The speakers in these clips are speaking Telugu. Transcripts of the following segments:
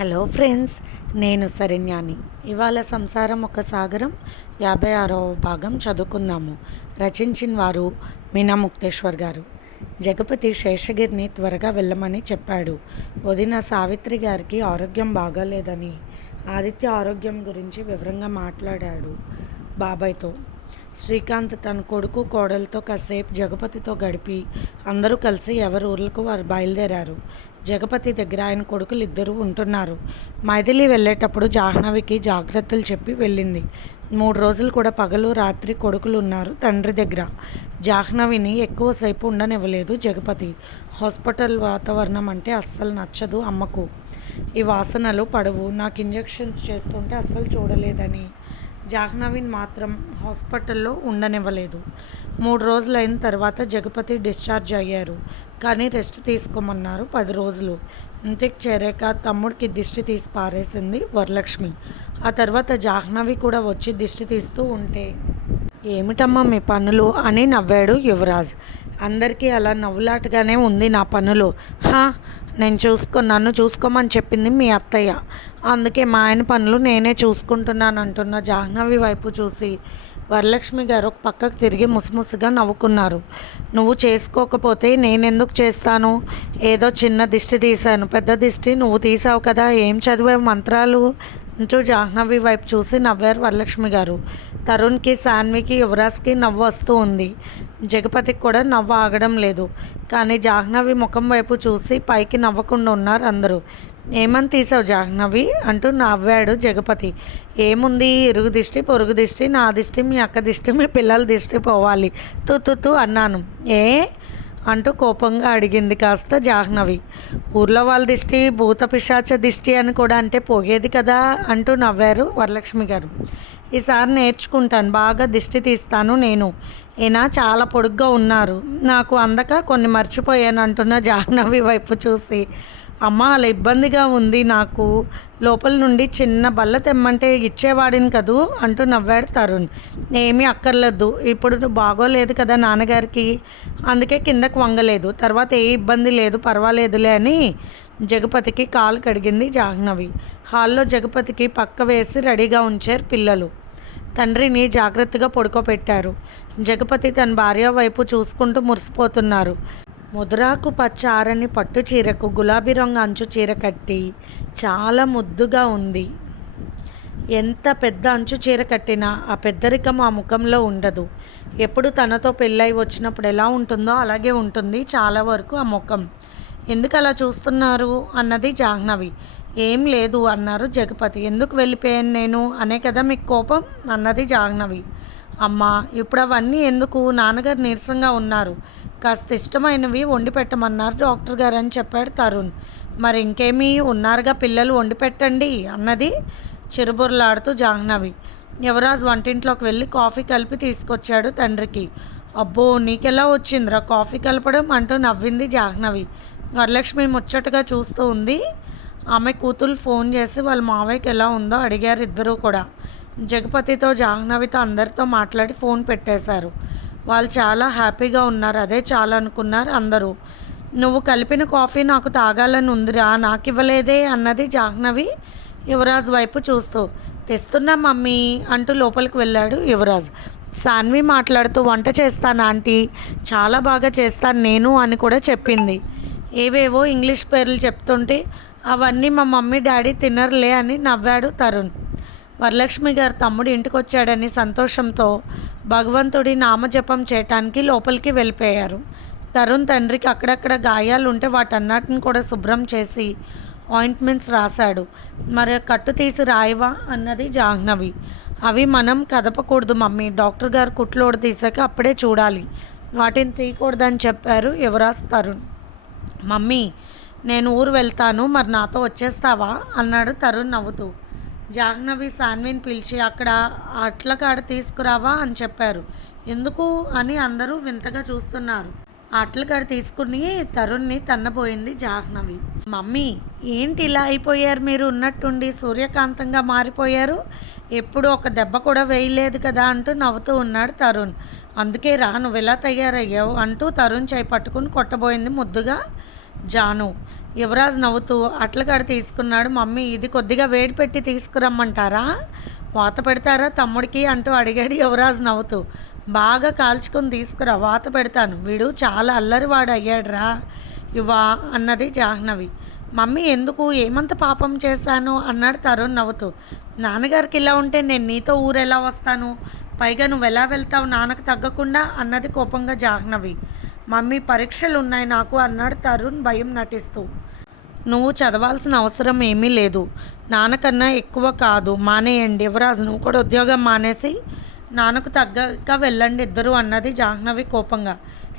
హలో ఫ్రెండ్స్, నేను శరణ్యాని. ఇవాళ సంసారం ఒక సాగరం 56వ భాగం చదువుకుందాము. రచించిన వారు మీనా ముక్తేశ్వర్ గారు. జగపతి శేషగిరిని త్వరగా వెళ్ళమని చెప్పాడు. వదిన సావిత్రి గారికి ఆరోగ్యం బాగాలేదని ఆదిత్య ఆరోగ్యం గురించి వివరంగా మాట్లాడాడు బాబాయ్తో. శ్రీకాంత్ తన కొడుకు కోడలతో కాసేపు జగపతితో గడిపి అందరూ కలిసి ఎవరి ఊర్లకు వారు బయలుదేరారు. జగపతి దగ్గర ఆయన కొడుకులు ఇద్దరు ఉంటున్నారు. మైథిలి వెళ్ళేటప్పుడు జాహ్నవికి జాగ్రత్తలు చెప్పి వెళ్ళింది. 3 రోజులు కూడా పగలు రాత్రి కొడుకులు ఉన్నారు తండ్రి దగ్గర. జాహ్నవిని ఎక్కువసేపు ఉండనివ్వలేదు జగపతి. హాస్పిటల్ వాతావరణం అంటే అస్సలు నచ్చదు అమ్మకు. ఈ వాసనలు పడవు, నాకు ఇంజెక్షన్స్ చేస్తుంటే అస్సలు చూడలేదని జాహ్నవిని మాత్రం హాస్పిటల్లో ఉండనివ్వలేదు. 3 రోజులు అయిన తర్వాత జగపతి డిశ్చార్జ్ అయ్యారు. కానీ రెస్ట్ తీసుకోమన్నారు 10 రోజులు. ఇంటికి చేరాక తమ్ముడికి దిష్టి తీసి పారేసింది వరలక్ష్మి. ఆ తర్వాత జాహ్నవి కూడా వచ్చి దిష్టి తీస్తూ ఉంటే, ఏమిటమ్మా మీ పనులు అని నవ్వాడు యువరాజ్. అందరికీ అలా నవ్వులాటగానే ఉంది నా పనులు. నన్ను చూసుకోమని చెప్పింది మీ అత్తయ్య, అందుకే మా ఆయన పనులు నేనే చూసుకుంటున్నాను అంటున్న జాహ్నవి వైపు చూసి వరలక్ష్మి గారు ఒక పక్కకు తిరిగి ముసిముసిగా నవ్వుకున్నారు. నువ్వు చేసుకోకపోతే నేనెందుకు చేస్తాను? ఏదో చిన్న దిష్టి తీశాను, పెద్ద దిష్టి నువ్వు తీసావు కదా, ఏం చదివావు మంత్రాలు అంటూ జాహ్నవి వైపు చూసి నవ్వారు వరలక్ష్మి గారు. తరుణ్కి, సాన్వికి, యువరాజ్కి నవ్వు వస్తూ ఉంది. జగపతికి కూడా నవ్వు ఆగడం లేదు. కానీ జాహ్నవి ముఖం వైపు చూసి పైకి నవ్వకుండా ఉన్నారు అందరూ. ఏమని తీసావు జాహ్నవి అంటూ నవ్వాడు జగపతి. ఏముంది, ఇరుగు దిష్టి పొరుగు దిష్టి, నా దిష్టి మీ అక్క దిష్టి మీ పిల్లల దిష్టి పోవాలి తూ అన్నాను. ఏ అంటూ కోపంగా అడిగింది కాస్త జాహ్నవి. ఊర్లో వాళ్ళ దిష్టి భూత పిశాచ దిష్టి అని కూడా అంటే పోయేది కదా అంటూ నవ్వారు వరలక్ష్మి గారు. ఈసారి నేర్చుకుంటాను, బాగా దిష్టి తీస్తాను నేను. ఈయన చాలా పొడుగ్గా ఉన్నారు, నాకు అందక కొన్ని మర్చిపోయాను అంటున్న జాహ్నవి వైపు చూసి, అమ్మ అలా ఇబ్బందిగా ఉంది నాకు, లోపల నుండి చిన్న బల్ల తెమ్మంటే ఇచ్చేవాడిని కదూ అంటూ నవ్వాడు తరుణ్. ఏమీ అక్కర్లేదు, ఇప్పుడు బాగోలేదు కదా నాన్నగారికి, అందుకే కిందకు వంగలేదు, తర్వాత ఏ ఇబ్బంది లేదు పర్వాలేదులే అని జగపతికి కాలు కడిగింది జాహ్నవి. హాల్లో జగపతికి పక్క వేసి రెడీగా ఉంచారు పిల్లలు. తండ్రిని జాగ్రత్తగా పడుకోబెట్టారు. జగపతి తన భార్య వైపు చూసుకుంటూ మురిసిపోతున్నారు. ముదురాకు పచ్చ ఆరని పట్టు చీరకు గులాబీ రంగు అంచు చీర కట్టి చాలా ముద్దుగా ఉంది. ఎంత పెద్ద అంచు చీర కట్టినా ఆ పెద్దరికం ఆ ముఖంలో ఉండదు. ఎప్పుడు తనతో పెళ్ళై వచ్చినప్పుడు ఎలా ఉంటుందో అలాగే ఉంటుంది చాలా వరకు ఆ ముఖం. ఎందుకు అలా చూస్తున్నారు అన్నది జాహ్నవి. ఏం లేదు అన్నారు జగపతి. ఎందుకు వెళ్ళిపోయాను నేను అనే కదా మీకు కోపం అన్నది జాహ్నవి. అమ్మా, ఇప్పుడు అవన్నీ ఎందుకు, నాన్నగారు నీరసంగా ఉన్నారు, కాస్త ఇష్టమైనవి వండి పెట్టమన్నారు డాక్టర్ గారు అని చెప్పాడు తరుణ్. మరి ఇంకేమీ ఉన్నారుగా పిల్లలు, వండి పెట్టండి అన్నది చిరుబుర్లాడుతూ జాహ్నవి. యువరాజ్ వంటింట్లోకి వెళ్ళి కాఫీ కలిపి తీసుకొచ్చాడు తండ్రికి. అబ్బో, నీకెలా వచ్చిందిరా కాఫీ కలపడం అంటూ నవ్వింది జాహ్నవి. వరలక్ష్మి ముచ్చటగా చూస్తూ ఉంది. ఆమె కూతురు ఫోన్ చేసి వాళ్ళ మావయ్యకి ఎలా ఉందో అడిగారు ఇద్దరూ కూడా. జగపతితో అందరితో మాట్లాడి ఫోన్ పెట్టేశారు. వాళ్ళు చాలా హ్యాపీగా ఉన్నారు, అదే చాలా అనుకున్నారు అందరూ. నువ్వు కలిపిన కాఫీ నాకు తాగాలని ఉందిరా, నాకు ఇవ్వలేదే అన్నది జాహ్నవి యువరాజ్ వైపు చూస్తూ. తెస్తున్నా మమ్మీ అంటూ లోపలికి వెళ్ళాడు యువరాజ్. సాన్వి మాట్లాడుతూ, వంట చేస్తాను ఆంటీ, చాలా బాగా చేస్తాను నేను అని కూడా చెప్పింది. ఏవేవో ఇంగ్లీష్ పేర్లు చెప్తుంటే అవన్నీ మా మమ్మీ డాడీ తినరులే అని నవ్వాడు తరుణ్. వరలక్ష్మి గారు తమ్ముడు ఇంటికి వచ్చాడని సంతోషంతో భగవంతుడి నామజపం చేయటానికి లోపలికి వెళ్ళిపోయారు. తరుణ్ తండ్రికి అక్కడక్కడ గాయాలు ఉంటే వాటన్నిటిని కూడా శుభ్రం చేసి ఆయింట్మెంట్స్ రాశాడు. మరి కట్టు తీసి రాయవా అన్నది జాహ్నవి. అవి మనం కదపకూడదు మమ్మీ, డాక్టర్ గారు కుట్లోడు తీసాక అప్పుడే చూడాలి, వాటిని తీయకూడదని చెప్పారు యువరాజ్ తరుణ్. మమ్మీ, నేను ఊరు వెళ్తాను, మరి నాతో వచ్చేస్తావా అన్నాడు తరుణ్ నవ్వుతూ. జాహ్నవి సాన్విని పిలిచి అక్కడ అట్ల కాడ తీసుకురావా అని చెప్పారు. ఎందుకు అని అందరూ వింతగా చూస్తున్నారు. అట్ల కాడ తీసుకుని తరుణ్ని తన్నబోయింది జాహ్నవి. మమ్మీ, ఏంటి ఇలా అయిపోయారు మీరు, ఉన్నట్టుండి సూర్యకాంతంగా మారిపోయారు, ఎప్పుడు ఒక దెబ్బ కూడా వేయలేదు కదా అంటూ నవ్వుతూ ఉన్నాడు తరుణ్. అందుకే రా, నువ్వు ఎలా తయారయ్యావు అంటూ తరుణ్ చేయి పట్టుకుని కొట్టబోయింది ముద్దుగా జాను. యువరాజ్ నవ్వుతూ అట్లకాడ తీసుకున్నాడు. మమ్మీ ఇది కొద్దిగా వేడి పెట్టి తీసుకురమ్మంటారా, వాత పెడతారా తమ్ముడికి అంటూ అడిగాడు యువరాజ్ నవ్వుతూ. బాగా కాల్చుకొని తీసుకురా, వాత పెడతాను, వీడు చాలా అల్లరివాడు అయ్యాడురా యువా అన్నది జాహ్నవి. మమ్మీ ఎందుకు, ఏమంత పాపం చేశాను అన్నాడు తరుణ్ నవ్వుతూ. నాన్నగారికి ఇలా ఉంటే నేను నీతో ఊరెలా వస్తాను, పైగా నువ్వు ఎలా వెళ్తావు నాన్నకు తగ్గకుండా అన్నది కోపంగా జాహ్నవి. మమ్మీ పరీక్షలు ఉన్నాయి నాకు అన్నాడు తరుణ్ భయం నటిస్తూ. నువ్వు చదవాల్సిన అవసరం ఏమీ లేదు, నాన్నకన్నా ఎక్కువ కాదు, మానేయండి యువరాజు, నువ్వు కూడా ఉద్యోగం మానేసి నాన్నకు తగ్గక వెళ్ళండి ఇద్దరు అన్నది జాహ్నవి కోపంగా.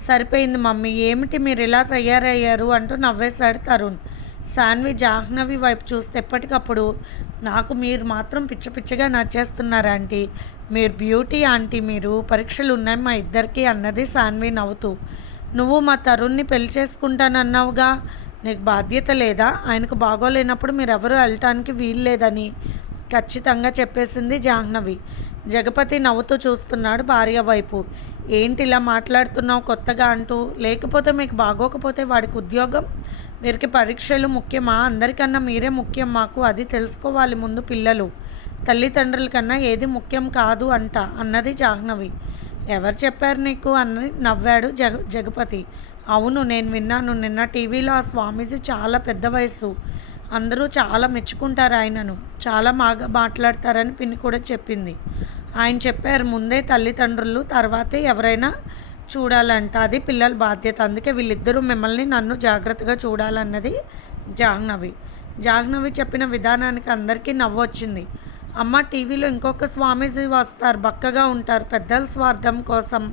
సరిపోయింది మమ్మీ, ఏమిటి మీరు ఇలా తయారయ్యారు అంటూ నవ్వేశాడు తరుణ్. సాన్వి జాహ్నవి వైపు చూస్తే ఎప్పటికప్పుడు నాకు మీరు మాత్రం పిచ్చ పిచ్చగా నచ్చేస్తున్నారు ఆంటీ, మీరు బ్యూటీ ఆంటీ, మీరు పరీక్షలు ఉన్నాయి మా ఇద్దరికి అన్నది సాన్వి నవ్వుతూ. నువ్వు మా తరుణ్ని పెళ్లి చేసుకుంటానన్నావుగా, నీకు బాధ్యత లేదా, ఆయనకు బాగోలేనప్పుడు మీరెవరూ వెళ్ళటానికి వీలు లేదని ఖచ్చితంగా చెప్పేసింది జాహ్నవి. జగపతి నవ్వుతూ చూస్తున్నాడు భార్య వైపు. ఏంటి ఇలా మాట్లాడుతున్నావు కొత్తగా అంటూ, లేకపోతే మీకు బాగోకపోతే వాడికి ఉద్యోగం, వీరికి పరీక్షలు ముఖ్యమా, అందరికన్నా మీరే ముఖ్యం మాకు, అది తెలుసుకోవాలి ముందు పిల్లలు, తల్లిదండ్రుల కన్నా ఏది ముఖ్యం కాదు అంట అన్నది జాహ్నవి. ఎవరు చెప్పారు నీకు అని నవ్వాడు జగపతి. అవును నేను విన్నాను, నిన్న టీవీలో ఆ స్వామీజీ చాలా పెద్ద వయసు, అందరూ చాలా మెచ్చుకుంటారు ఆయనను, చాలా బాగా మాట్లాడతారని పిన్ని కూడా చెప్పింది. ఆయన చెప్పారు ముందే తల్లిదండ్రులు తర్వాతే ఎవరైనా చూడాలంట, అది పిల్లల బాధ్యత, అందుకే వీళ్ళిద్దరూ మిమ్మల్ని నన్ను జాగ్రత్తగా చూడాలన్నది జాహ్నవి. జాహ్నవి చెప్పిన విధానానికి అందరికీ నవ్వొచ్చింది. అమ్మ టీవీలో ఇంకొక స్వామీజీ వస్తారు, బక్కగా ఉంటారు, పెద్దల స్వార్థం కోసం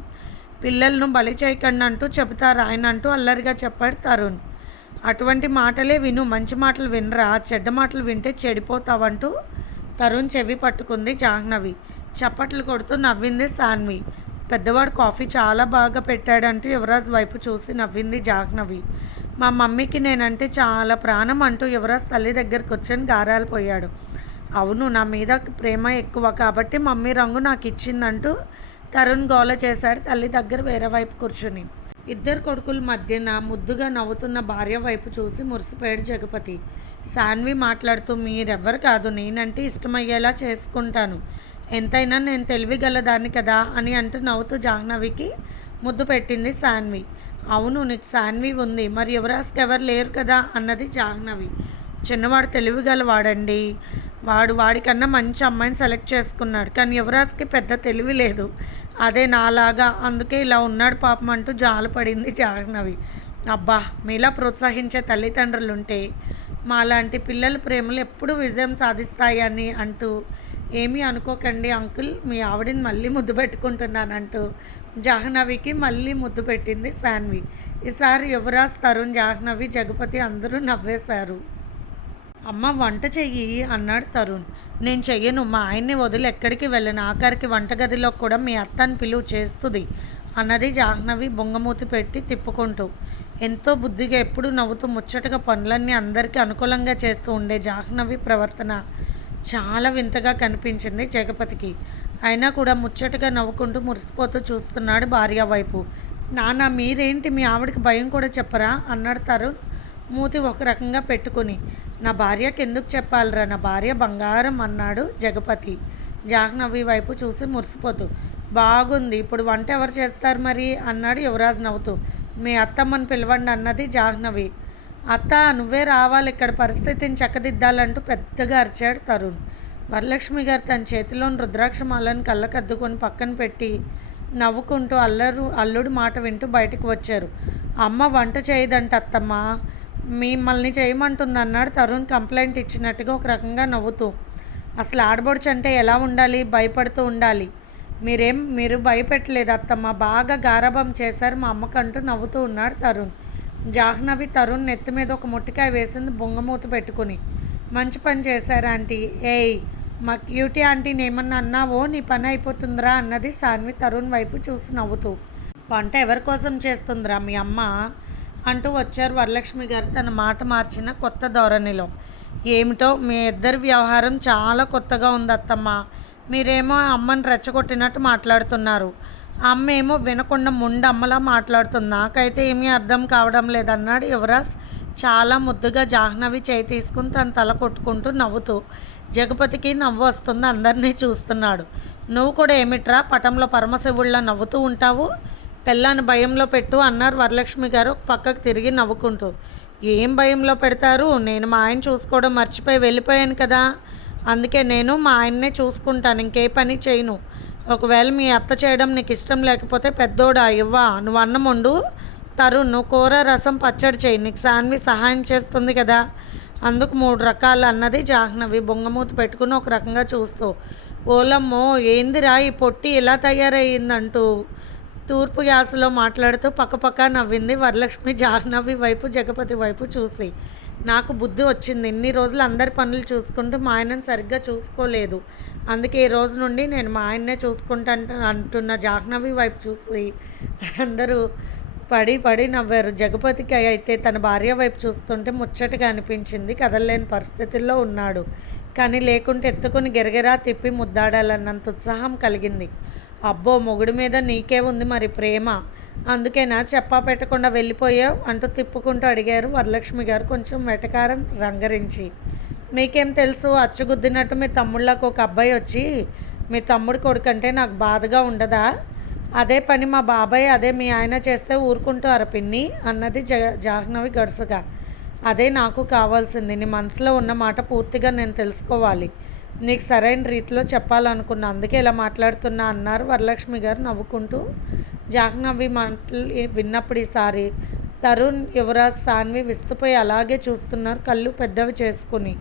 పిల్లలను బలి చేయకండి అంటూ చెబుతారు ఆయన అంటూ అల్లరిగా చెప్పాడు తరుణ్. అటువంటి మాటలే విను, మంచి మాటలు వినరా, చెడ్డ మాటలు వింటే చెడిపోతావంటూ తరుణ్ చెవి పట్టుకుంది జాహ్నవి. చప్పట్లు కొడుతూ నవ్వింది సాన్వి. పెద్దవాడు కాఫీ చాలా బాగా పెట్టాడంటూ యువరాజ్ వైపు చూసి నవ్వింది జాహ్నవి. మా మమ్మీకి నేనంటే చాలా ప్రాణం అంటూ యువరాజ్ తల్లి దగ్గర కూర్చొని గారాలు పోయాడు. అవును నా మీద ప్రేమ ఎక్కువ కాబట్టి మమ్మీ రంగు నాకు ఇచ్చిందంటూ తరుణ్ గోల చేశాడు తల్లి దగ్గర వేరే వైపు కూర్చుని. ఇద్దరు కొడుకుల మధ్యన ముద్దుగా నవ్వుతున్న భార్య వైపు చూసి మురిసిపోయాడు జగపతి. సాన్వి మాట్లాడుతూ మీరెవ్వరు కాదు, నేనంటే ఇష్టమయ్యేలా చేసుకుంటాను, ఎంతైనా నేను తెలివిగలదాన్ని కదా అని అంటూ నవ్వుతూ జాహ్నవికి ముద్దు పెట్టింది సాన్వి. అవును నీకు సాన్వి ఉంది, మరి యువరాజ్కి ఎవరు లేరు కదా అన్నది జాహ్నవి. చిన్నవాడు తెలివిగలవాడండి, వాడికన్నా మంచి అమ్మాయిని సెలెక్ట్ చేసుకున్నాడు, కానీ యువరాజ్కి పెద్ద తెలివి లేదు, అదే నాలాగా, అందుకే ఇలా ఉన్నాడు పాపం అంటూ జాలపడింది జాహ్నవి. అబ్బా మీలా ప్రోత్సహించే తల్లిదండ్రులు ఉంటే మాలాంటి పిల్లల ప్రేమలు ఎప్పుడు విజయం సాధిస్తాయని అంటూ, ఏమీ అనుకోకండి అంకుల్, మీ ఆవిడని మళ్ళీ ముద్దు పెట్టుకుంటున్నానంటూ జాహ్నవికి మళ్ళీ ముద్దు పెట్టింది సాన్వి. ఈసారి యువరాజ్, తరుణ్, జాహ్నవి, జగపతి అందరూ నవ్వేశారు. అమ్మ వంట చెయ్యి అన్నాడు తరుణ్. నేను చెయ్యను, మా ఆయన్ని వదిలి ఎక్కడికి వెళ్ళను, ఆఖరికి వంటగదిలో కూడా మీ అత్తని పిలువ చేస్తుంది అన్నది జాహ్నవి బొంగమూతి పెట్టి తిప్పుకుంటూ. ఎంతో బుద్ధిగా ఎప్పుడు నవ్వుతూ ముచ్చటగా పనులన్నీ అందరికీ అనుకూలంగా చేస్తూ ఉండే జాహ్నవి ప్రవర్తన చాలా వింతగా కనిపించింది జగపతికి. అయినా కూడా ముచ్చటగా నవ్వుకుంటూ మురిసిపోతూ చూస్తున్నాడు భార్య వైపు. నాన్న మీరేంటి, మీ ఆవిడకి భయం కూడా చెప్పరా అన్నాడు తరుణ్ మూతి ఒక రకంగా పెట్టుకుని. నా భార్యకి ఎందుకు చెప్పాలరా, నా భార్య బంగారం అన్నాడు జగపతి జాహ్నవి వైపు చూసి మురిసిపోతూ. బాగుంది, ఇప్పుడు వంట ఎవరు చేస్తారు మరి అన్నాడు యువరాజ్ నవ్వుతూ. మీ అత్తమ్మని పిలవండి అన్నది జాహ్నవి. అత్త నువ్వే రావాలి, ఇక్కడ పరిస్థితిని చక్కదిద్దాలంటూ పెద్దగా అరిచాడు తరుణ్. వరలక్ష్మి గారు తన చేతిలోని రుద్రాక్షమాలను కళ్ళకద్దుకొని పక్కన పెట్టి నవ్వుకుంటూ అల్లుడు మాట వింటూ బయటకు వచ్చారు. అమ్మ వంట చేయదంట అత్తమ్మ, మిమ్మల్ని చేయమంటుంది అన్నాడు తరుణ్ కంప్లైంట్ ఇచ్చినట్టుగా ఒక రకంగా నవ్వుతూ. అసలు ఆడబొడుచు అంటే ఎలా ఉండాలి, భయపడుతూ ఉండాలి, మీరు భయపెట్టలేదు అత్తమ్మ, బాగా గారాబం చేశారు మా అమ్మకంటూ నవ్వుతూ ఉన్నాడు తరుణ్. జాహ్నవి తరుణ్ నెత్తి మీద ఒక ముట్టికాయ వేసింది బొంగమూత పెట్టుకుని. మంచి పని చేశారు ఆంటీ, ఏయ్ మా క్యూటీ ఆంటీని ఏమన్నా అన్నావో నీ పని అయిపోతుందిరా అన్నది సాన్వి తరుణ్ వైపు చూసి నవ్వుతూ. వంట ఎవరి కోసం చేస్తుందిరా మీ అమ్మ అంటూ వచ్చారు వరలక్ష్మి గారు తన మాట మార్చిన కొత్త ధోరణిలో. ఏమిటో మీ ఇద్దరి వ్యవహారం చాలా కొత్తగా ఉంది అత్తమ్మ, మీరేమో అమ్మని రెచ్చగొట్టినట్టు మాట్లాడుతున్నారు, అమ్మ ఏమో వినకుండా ముండమ్మలా మాట్లాడుతుంది, నాకైతే ఏమీ అర్థం కావడం లేదన్నాడు యువరాజ్ చాలా ముద్దుగా జాహ్నవి చేయి తీసుకుని తన తల కొట్టుకుంటూ నవ్వుతూ జగపతికి నవ్వు వస్తుంది. అందరినీ చూస్తున్నాడు. నువ్వు కూడా ఏమిట్రా పటంలో పరమశివుళ్ళ నవ్వుతూ ఉంటావు, పెళ్ళాన్ని భయంలో పెట్టు అన్నారు వరలక్ష్మి గారు పక్కకు తిరిగి నవ్వుకుంటూ. ఏం భయంలో పెడతారు, నేను మా ఆయన చూసుకోవడం మర్చిపోయి వెళ్ళిపోయాను కదా, అందుకే నేను మా ఆయన్నే చూసుకుంటాను, ఇంకే పని చేయను. ఒకవేళ మీ అత్త చేయడం నీకు ఇష్టం లేకపోతే పెద్దోడా ఇవ్వా, నువ్వు అన్నం వండు, తరుణ్ నువ్వు కూర రసం పచ్చడి చేయి, నీకు సాన్వి సహాయం చేస్తుంది కదా, అందుకు 3 రకాలు అన్నది జాహ్నవి బొంగమూతి పెట్టుకుని ఒక రకంగా చూస్తూ. ఓలమ్మో ఏందిరా ఈ పొట్టి ఇలా తయారయ్యిందంటూ తూర్పు యాసలో మాట్లాడుతూ పక్కపక్క నవ్వింది వరలక్ష్మి జాహ్నవి వైపు జగపతి వైపు చూసి. నాకు బుద్ధి వచ్చింది, ఇన్ని రోజులు అందరి పనులు చూసుకుంటూ మా ఆయనను సరిగ్గా చూసుకోలేదు, అందుకే ఈ రోజు నుండి నేను మా ఆయన్నే చూసుకుంటా అంటున్న జాహ్నవి వైపు చూసి అందరూ పడి పడి నవ్వారు. జగపతికి అయితే తన భార్య వైపు చూస్తుంటే ముచ్చటగా అనిపించింది. కదలలేని పరిస్థితుల్లో ఉన్నాడు, కానీ లేకుంటే ఎత్తుకుని గిరగిరా తిప్పి ముద్దాడాలన్నంత ఉత్సాహం కలిగింది. అబ్బో మొగుడి మీద నీకే ఉంది మరి ప్రేమ, అందుకేనా చెప్పా పెట్టకుండా వెళ్ళిపోయావు అంటూ తిప్పుకుంటూ అడిగారు వరలక్ష్మి గారు కొంచెం వెటకారం రంగరించి. మీకేం తెలుసు, అచ్చుగుద్దినట్టు మీ తమ్ముళ్ళకు ఒక అబ్బాయి వచ్చి మీ తమ్ముడి కొడుకంటే నాకు బాధగా ఉండదా, అదే పని మా బాబాయ్ అదే మీ ఆయన చేస్తే ఊరుకుంటారు పిన్ని అన్నది జాహ్నవి గడుసుగా. అదే నాకు కావాల్సింది, నీ మనసులో ఉన్న మాట పూర్తిగా నేను తెలుసుకోవాలి, నీకు సరైన రీతిలో చెప్పాలనుకున్నా, అందుకే ఇలా మాట్లాడుతున్నా అన్నారు వరలక్ష్మి గారు నవ్వుకుంటూ. జాహ్నవి మాటలు విన్నప్పుడు ఈసారి తరుణ్, యువరాజ్, సాన్వి విస్తుపోయి అలాగే చూస్తున్నారు కళ్ళు పెద్దవి చేసుకుని.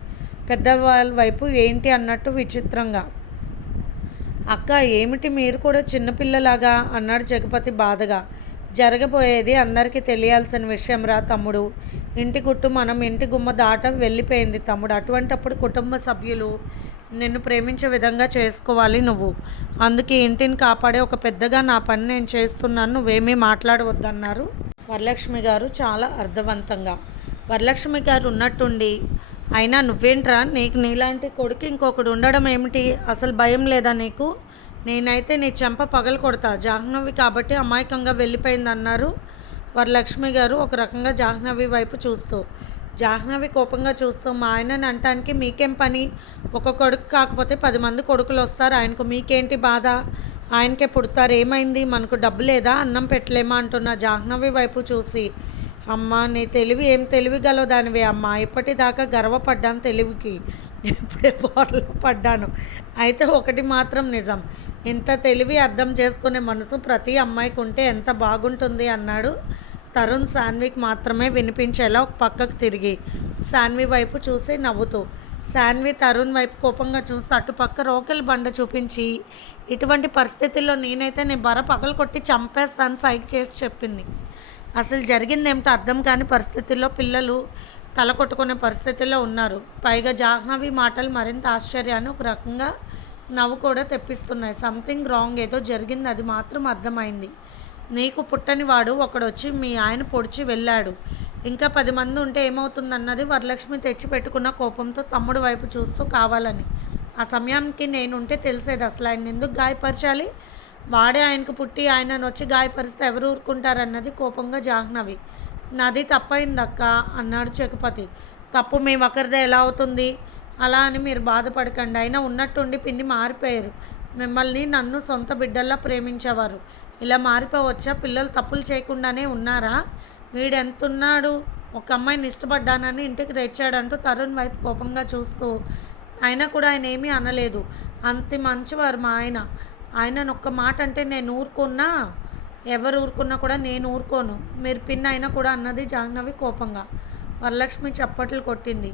పెద్దవాళ్ళ వైపు ఏంటి అన్నట్టు విచిత్రంగా. అక్క ఏమిటి మీరు కూడా చిన్నపిల్లలాగా అన్నాడు జగపతి బాధగా. జరగబోయేది అందరికీ తెలియాల్సిన విషయం రా తమ్ముడు, ఇంటి గుట్టు మనం ఇంటి గుమ్మ దాట వెళ్ళిపోయింది తమ్ముడు, అటువంటప్పుడు కుటుంబ సభ్యులు నిన్ను ప్రేమించే విధంగా చేసుకోవాలి నువ్వు, అందుకే ఇంటిని కాపాడే ఒక పెద్దగా నా పని నేను చేస్తున్నాను, నువ్వేమీ మాట్లాడవద్దన్నారు వరలక్ష్మి గారు చాలా అర్థవంతంగా. వరలక్ష్మి గారు ఉన్నట్టుండి, అయినా నువ్వేంట్రా, నీకు నీలాంటి కొడుకు ఇంకొకడు ఉండడం ఏమిటి, అసలు భయం లేదా నీకు, నేనైతే నీ చెంప పగలు కొడతా, జాహ్నవి కాబట్టి అమాయకంగా వెళ్ళిపోయిందన్నారు వరలక్ష్మి గారు ఒక రకంగా జాహ్నవి వైపు చూస్తూ. జాహ్నవి కోపంగా చూస్తూ, మా ఆయనని అంటానికి మీకేం పని, ఒక కొడుకు కాకపోతే 10 మంది కొడుకులు వస్తారు, ఆయనకు మీకేంటి బాధ, ఆయనకే పుడతారు, ఏమైంది, మనకు డబ్బు లేదా, అన్నం పెట్టలేమా అంటున్న జాహ్నవి వైపు చూసి. అమ్మ నీ తెలివి ఏం తెలివి గలదానివే అమ్మ, ఇప్పటిదాకా గర్వపడ్డాను తెలివికి, ఇప్పుడే బోర్లో పడ్డాను, అయితే ఒకటి మాత్రం నిజం, ఇంత తెలివి అర్థం చేసుకునే మనసు ప్రతి అమ్మాయికి ఉంటే ఎంత బాగుంటుంది అన్నాడు తరుణ్ సాన్వికి మాత్రమే వినిపించేలా ఒక పక్కకు తిరిగి సాన్వి వైపు చూసి నవ్వుతూ. సాన్వి తరుణ్ వైపు కోపంగా చూసి అటుపక్క రోకెల్ బండ చూపించి, ఇటువంటి పరిస్థితుల్లో నేనైతే నీ బర పగలు కొట్టి చంపేస్తాను సైక్ చేసి చెప్పింది. అసలు జరిగిందేమిటో అర్థం కాని పరిస్థితుల్లో పిల్లలు తల కొట్టుకునే పరిస్థితుల్లో ఉన్నారు. పైగా జాహ్నవి మాటలు మరింత ఆశ్చర్యాన్ని ఒక రకంగా నవ్వు కూడా తెప్పిస్తున్నాయి. సంథింగ్ రాంగ్ ఏదో జరిగింది, అది మాత్రం అర్థమైంది. నీకు పుట్టని వాడు ఒకడొచ్చి మీ ఆయన పొడిచి వెళ్ళాడు, ఇంకా 10 మంది ఉంటే ఏమవుతుందన్నది వరలక్ష్మి తెచ్చిపెట్టుకున్న కోపంతో తమ్ముడు వైపు చూస్తూ కావాలని. ఆ సమయానికి నేనుంటే తెలిసేది, అసలు ఆయన ఎందుకు గాయపరచాలి, వాడే ఆయనకు పుట్టి ఆయనను వచ్చి గాయపరిస్తే ఎవరు ఊరుకుంటారన్నది కోపంగా జాహ్నవి. నాది తప్పైందక్క అన్నాడు జగపతి. తప్పు మీ ఒకరిదే ఎలా అవుతుంది, అలా అని మీరు బాధపడకండి, అయినా ఉన్నట్టుండి పిన్ని మారిపోయారు, మిమ్మల్ని నన్ను సొంత బిడ్డల్లా ప్రేమించేవారు, ఇలా మారిపోవచ్చా, పిల్లలు తప్పులు చేయకుండానే ఉన్నారా, వీడెంతున్నాడు, ఒక అమ్మాయిని ఇష్టపడ్డానని ఇంటికి తెచ్చాడంటూ తరుణ్ వైపు కోపంగా చూస్తూ. అయినా కూడా ఆయన ఏమీ అనలేదు, అంత మంచివారు మా ఆయన, ఆయనను ఒక్క మాట అంటే నేను ఊరుకున్నా, ఎవరు ఊరుకున్నా కూడా నేను ఊరుకోను, మీరు పిన్ అయినా కూడా అన్నది జాహ్నవి కోపంగా. వరలక్ష్మి చప్పట్లు కొట్టింది.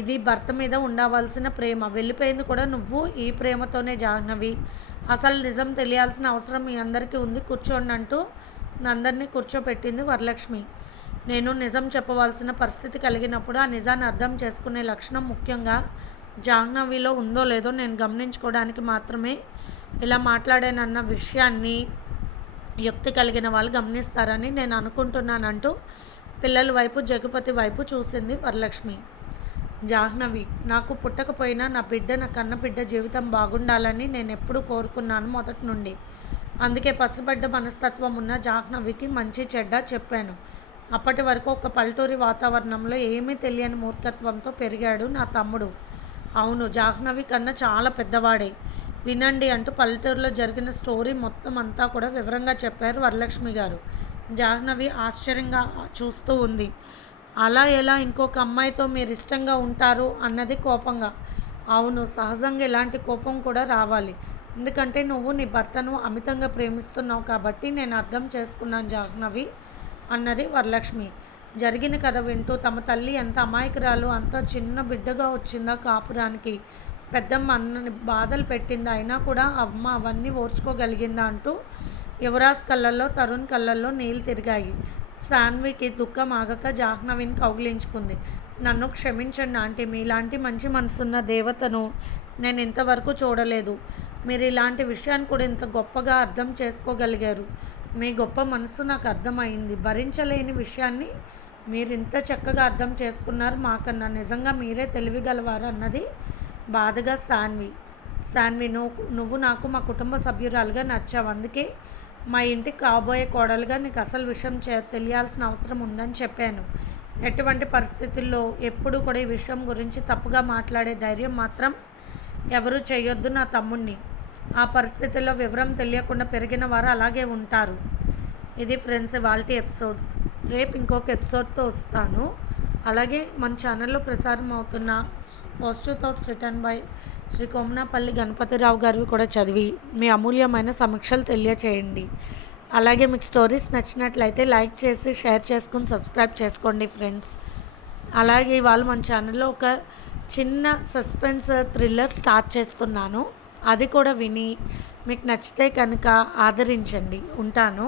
ఇది భర్త మీద ఉండవలసిన ప్రేమ, వెళ్ళిపోయింది కూడా నువ్వు ఈ ప్రేమతోనే జాహ్నవి, అసలు నిజం తెలియాల్సిన అవసరం మీ అందరికీ ఉంది, కూర్చోండి అంటూ అందరినీ కూర్చోపెట్టింది వరలక్ష్మి. నేను నిజం చెప్పవలసిన పరిస్థితి కలిగినప్పుడు ఆ నిజాన్ని అర్థం చేసుకునే లక్షణం ముఖ్యంగా జాహ్నవిలో ఉందో లేదో నేను గమనించుకోవడానికి మాత్రమే ఇలా మాట్లాడానన్న విషయాన్ని యుక్తి కలిగిన వాళ్ళు గమనిస్తారని నేను అనుకుంటున్నానంటూ పిల్లల వైపు జగపతి వైపు చూసింది వరలక్ష్మి. జాహ్నవి, నాకు పుట్టకపోయినా నా బిడ్డ, నా కన్న బిడ్డ జీవితం బాగుండాలని నేను ఎప్పుడూ కోరుకున్నాను మొదటి నుండి, అందుకే పసిబడ్డ మనస్తత్వం ఉన్న జాహ్నవికి మంచి చెడ్డ చెప్పాను, అప్పటి వరకు ఒక పల్లెటూరి వాతావరణంలో ఏమీ తెలియని మూర్ఖత్వంతో పెరిగాడు నా తమ్ముడు. అవును, జాహ్నవి కన్నా చాలా పెద్దవాడే. వినండి అంటూ పల్లెటూరులో జరిగిన స్టోరీ మొత్తం అంతా కూడా వివరంగా చెప్పారు వరలక్ష్మి గారు. జాహ్నవి ఆశ్చర్యంగా చూస్తూ ఉంది. అలా ఎలా ఇంకొక అమ్మాయితో మీరు ఇష్టంగా ఉంటారు అన్నది కోపంగా. అవును, సహజంగా ఇలాంటి కోపం కూడా రావాలి. ఎందుకంటే నువ్వు నీ భర్తను అమితంగా ప్రేమిస్తున్నావు కాబట్టి నేను అర్థం చేసుకున్నాను జాహ్నవి అన్నది వరలక్ష్మి. జరిగిన కథ వింటూ తమ తల్లి ఎంత అమాయకురాలు, అంత చిన్న బిడ్డగా వచ్చిందా కాపురానికి, పెద్దమ్మ అన్నని బాధలు పెట్టిందా, అయినా కూడా అమ్మ అవన్నీ ఓర్చుకోగలిగిందా అంటూ యువరాజ్ కళ్ళల్లో తరుణ్ కళ్ళల్లో నీళ్ళు తిరిగాయి. సాన్వికి దుఃఖం ఆగక జాహ్నవిని కౌగిలించుకుంది. నన్ను క్షమించండి ఆంటీ, మీలాంటి మంచి మనసున్న దేవతను నేను ఇంతవరకు చూడలేదు. మీరు ఇలాంటి విషయాన్ని కూడా ఇంత గొప్పగా అర్థం చేసుకోగలిగారు. మీ గొప్ప మనసు నాకు అర్థమైంది. భరించలేని విషయాన్ని మీరు ఇంత చక్కగా అర్థం చేసుకున్నారు. మాకన్నా నిజంగా మీరే తెలివిగలవారు అన్నది బాధగా సాన్వి. నువ్వు నాకు మా కుటుంబ సభ్యురాలుగా నచ్చావు. అందుకే మా ఇంటికి కాబోయే కోడలుగా నీకు అసలు విషయం తెలియాల్సిన అవసరం ఉందని చెప్పాను. ఎటువంటి పరిస్థితుల్లో ఎప్పుడూ కూడా ఈ విషయం గురించి తప్పుగా మాట్లాడే ధైర్యం మాత్రం ఎవరూ చేయొద్దు నా తమ్ముణ్ణి. ఆ పరిస్థితుల్లో వివరం తెలియకుండా పెరిగిన వారు అలాగే ఉంటారు. ఇది ఫ్రెండ్స్ ఇవాల్టి ఎపిసోడ్. రేపు ఇంకొక ఎపిసోడ్తో వస్తాను. అలాగే మన ఛానల్లో ప్రసారం అవుతున్న positive thoughts written by Shri Komanapalli Ganapathi Rao గారివి కూడా చదివి మీ అమూల్యమైన సమీక్షలు తెలియచేయండి. అలాగే మీకు స్టోరీస్ నచ్చినట్లయితే లైక్ చేసి షేర్ చేసుకుని సబ్స్క్రైబ్ చేసుకోండి ఫ్రెండ్స్. అలాగే ఇవాళ మన ఛానల్లో ఒక చిన్న సస్పెన్స్ థ్రిల్లర్ స్టార్ట్ చేస్తున్నాను. అది కూడా విని మీకు నచ్చితే కనుక ఆదరించండి. ఉంటాను.